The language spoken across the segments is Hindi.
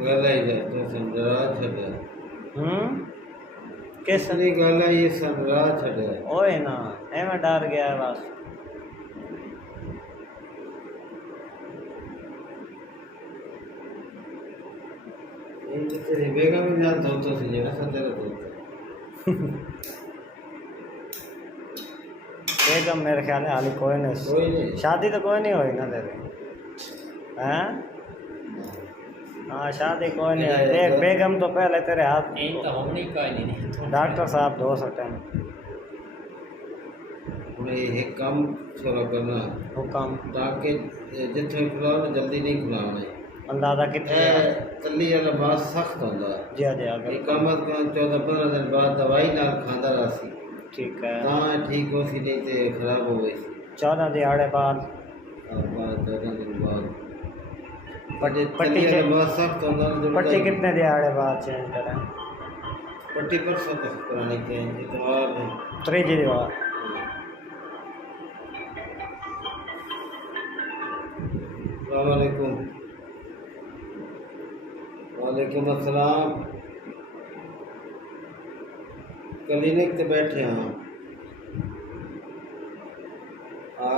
गला ही जाता समझा छड़े किसरी गला ये समझा छड़े ओए ना एवं डर गया है बस तेरी बेगम भी जान तो सी जेड़ा सतेरा तो बेगम मेरे ख्याल में हाली कोई नहीं शादी तो कोई नहीं हुई ना तेरे हैं हाँ शादी कोई नहीं हुई देख बेगम तो पहले तेरे हाथ डॉक्टर साहब दो सकते हैं एक काम छोड़ा करना हुक्म ताकि जिथे खुलाओ जल्दी नहीं खुलाना अंदाजा कितने तली वाला बात सख्त होता जी हाँ जी हाँ कम अज कम 14-15 दिन बाद दवाई नाल खांदा रहा ठीक है ठीक हो सी नहीं तो खराब हो गई 14 दिहाड़े बाद 14 दिन बाद पट्टी बहुत सख्त होता पट्टी कितने दिहाड़े बाद चेंज करें पट्टी पर सब पुरानी चेंज इतवार त्रीजी दीवार वालेकुम वालेकुम अस्सलाम क्लिनिक ते बैठे हाँ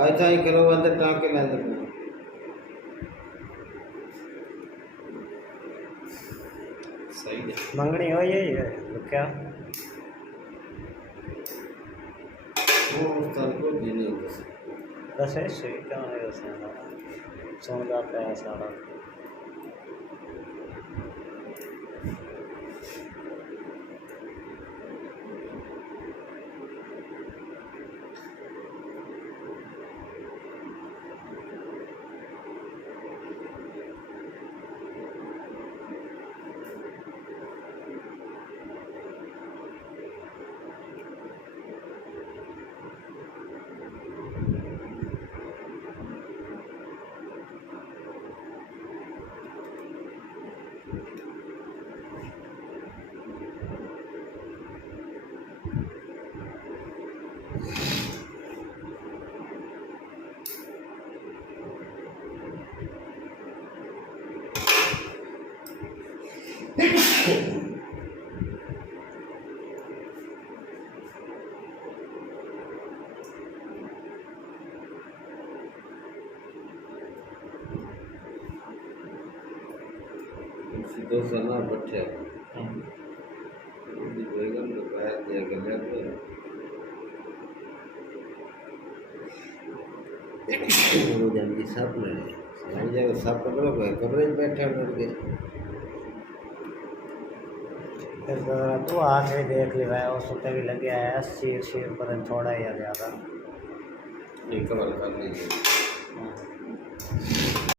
ऐसा ही करो अंदर टाँके लेंदे सही है मंगनी हो ये क्या वो उस्ताद को जीने बस ऐसे क्या है उसमें सुन जाता है सारा दो सना बैठे बेगम ने पैर दिया गले पे जल्दी सब ने सब पकड़ो कमरे में बैठे लड़के तू आके भी देख ली भाई उस भी लगे है सिर पर थोड़ा ही ज़्यादा कवर कर लीजिए